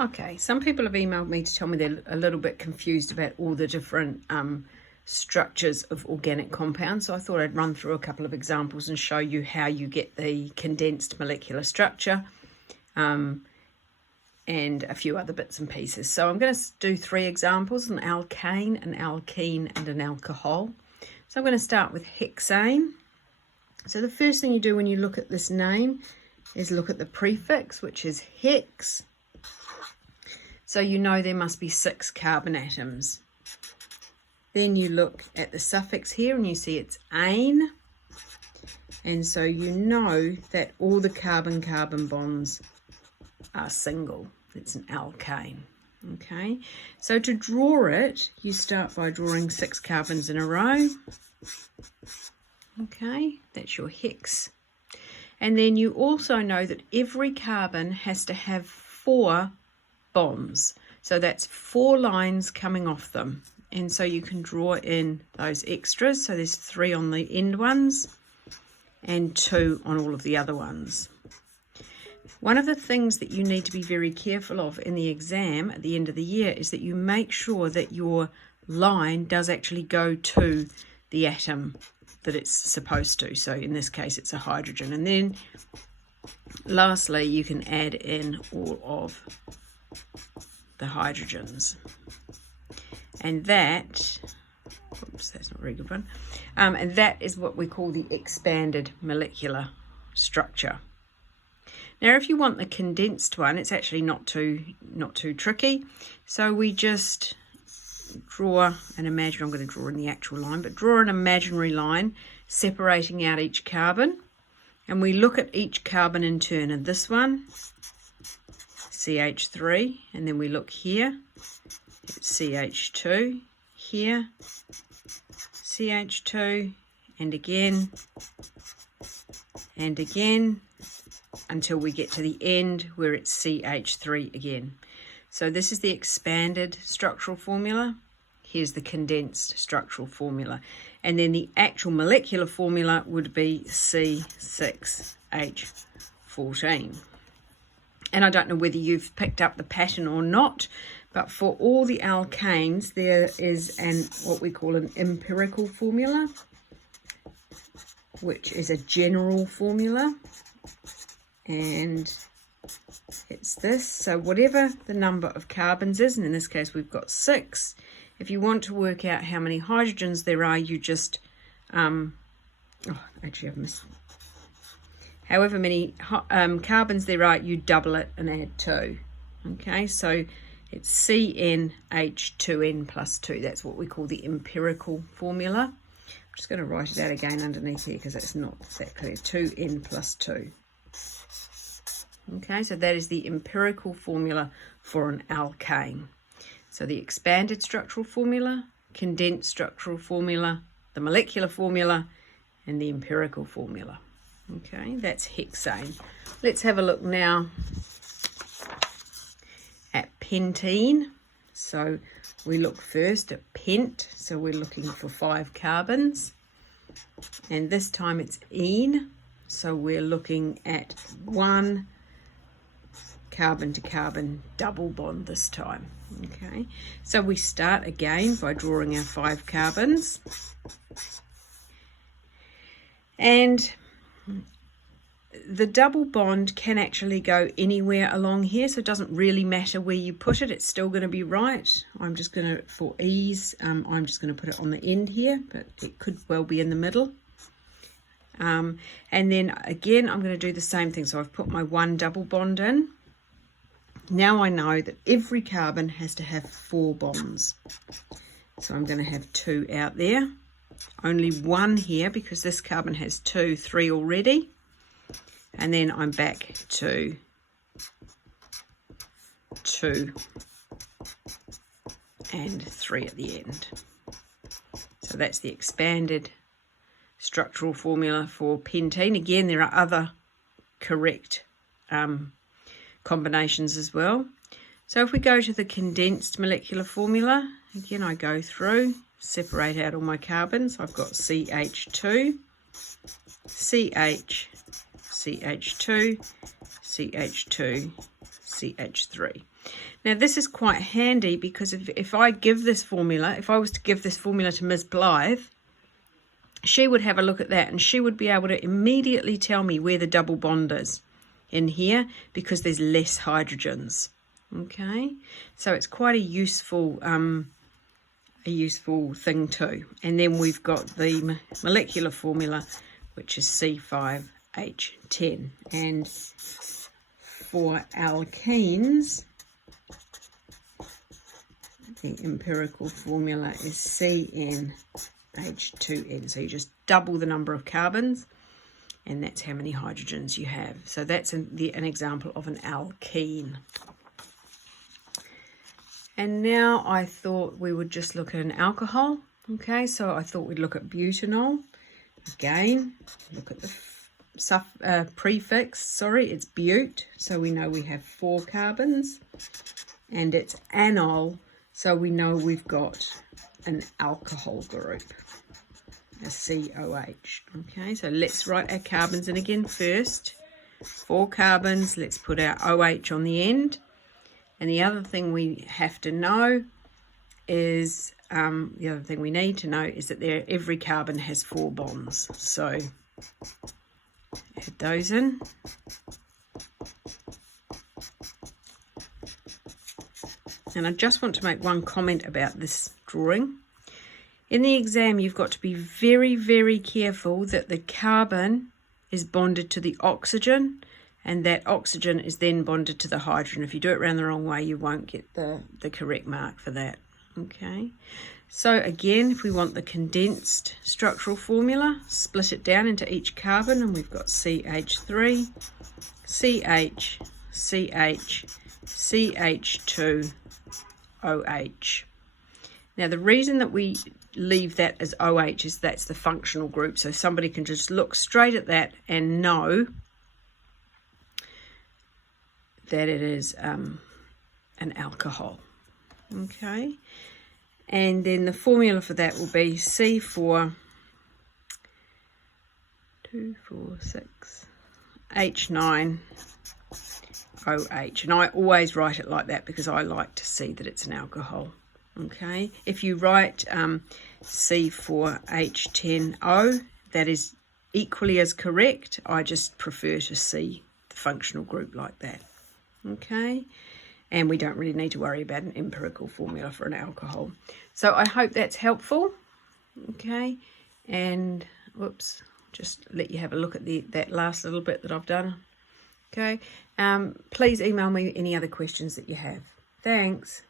Okay, some people have emailed me to tell me they're a little bit confused about all the different structures of organic compounds. So I thought I'd run through a couple of examples and show you how you get the condensed molecular structure and a few other bits and pieces. So I'm going to do 3 examples: an alkane, an alkene, and an alcohol. So I'm going to start with hexane. So the first thing you do when you look at this name is look at the prefix, which is hex. So you know there must be 6 carbon atoms. Then you look at the suffix here and you see it's ane. And so you know that all the carbon-carbon bonds are single. It's an alkane. Okay, so to draw it, you start by drawing 6 carbons in a row. Okay, that's your hex. And then you also know that every carbon has to have 4 bonds. So that's 4 lines coming off them. And so you can draw in those extras. So there's 3 on the end ones and 2 on all of the other ones. One of the things that you need to be very careful of in the exam at the end of the year is that you make sure that your line does actually go to the atom that it's supposed to. So in this case, it's a hydrogen. And then lastly, you can add in all of the hydrogens. And that, oops, that's not a very good one. And that is what we call the expanded molecular structure. Now, if you want the condensed one, it's actually not too tricky. So we just draw an imaginary, I'm going to draw in the actual line, but draw an imaginary line separating out each carbon. And we look at each carbon in turn. And this one, CH3, and then we look here, it's CH2, here, CH2, and again, until we get to the end where it's CH3 again. So this is the expanded structural formula. Here's the condensed structural formula. And then the actual molecular formula would be C6H14. And I don't know whether you've picked up the pattern or not, but for all the alkanes, there is what we call an empirical formula, which is a general formula. And it's this. So whatever the number of carbons is, and in this case we've got 6. If you want to work out how many hydrogens there are, you just, I've missed. However many carbons there are, you double it and add 2. Okay, so it's CnH2n plus 2. That's what we call the empirical formula. I'm just going to write it out again underneath here because it's not that clear. 2n plus 2. Okay, so that is the empirical formula for an alkane. So the expanded structural formula, condensed structural formula, the molecular formula, and the empirical formula. Okay, that's hexane. Let's have a look now at pentene. So we look first at pent, so we're looking for 5 carbons. And this time it's ene, so we're looking at 1 carbon to carbon double bond this time. Okay, so we start again by drawing our 5 carbons, and the double bond can actually go anywhere along here, so it doesn't really matter where you put it, it's still going to be right. I'm just going to, for ease, I'm just going to put it on the end here, but it could well be in the middle. And then again I'm going to do the same thing, so I've put my 1 double bond in. Now I know that every carbon has to have 4 bonds. So I'm going to have 2 out there. Only 1 here because this carbon has 2, 3 already. And then I'm back to 2 and 3 at the end. So that's the expanded structural formula for pentene. Again, there are other correct combinations as well. So if we go to the condensed molecular formula, again I go through, separate out all my carbons. I've got CH2, CH, CH2, CH2, CH3. Now this is quite handy because if I give this formula, if I was to give this formula to Ms. Blythe, she would have a look at that and she would be able to immediately tell me where the double bond is in here because there's less hydrogens. Okay, so it's quite a useful thing too. And then we've got the molecular formula, which is C5H10. And for alkenes, the empirical formula is CnH2n. So you just double the number of carbons, and that's how many hydrogens you have. So that's an example of an alkene. And now I thought we would just look at an alcohol. Okay, so I thought we'd look at butanol. Again, look at the prefix. Sorry, it's bute. So we know we have 4 carbons. And it's anol. So we know we've got an alcohol group, a COH. Okay, so let's write our carbons in again first. 4 carbons. Let's put our OH on the end. And the other thing we have to know is, the other thing we need to know is that every carbon has 4 bonds. So add those in. And I just want to make one comment about this drawing. In the exam, you've got to be very, very careful that the carbon is bonded to the oxygen, and that oxygen is then bonded to the hydrogen. If you do it around the wrong way, you won't get the correct mark for that. Okay, so again, if we want the condensed structural formula, split it down into each carbon, and we've got CH3, CH, CH, CH2, OH. Now the reason that we leave that as OH is that's the functional group, so somebody can just look straight at that and know that it is an alcohol. Okay, and then the formula for that will be C4 246 H9 OH, and I always write it like that because I like to see that it's an alcohol. Okay, if you write C4H10O, that is equally as correct. I just prefer to see the functional group like that. Okay, and we don't really need to worry about an empirical formula for an alcohol. So I hope that's helpful. Okay, and whoops, just let you have a look at that last little bit that I've done. Okay, please email me any other questions that you have. Thanks.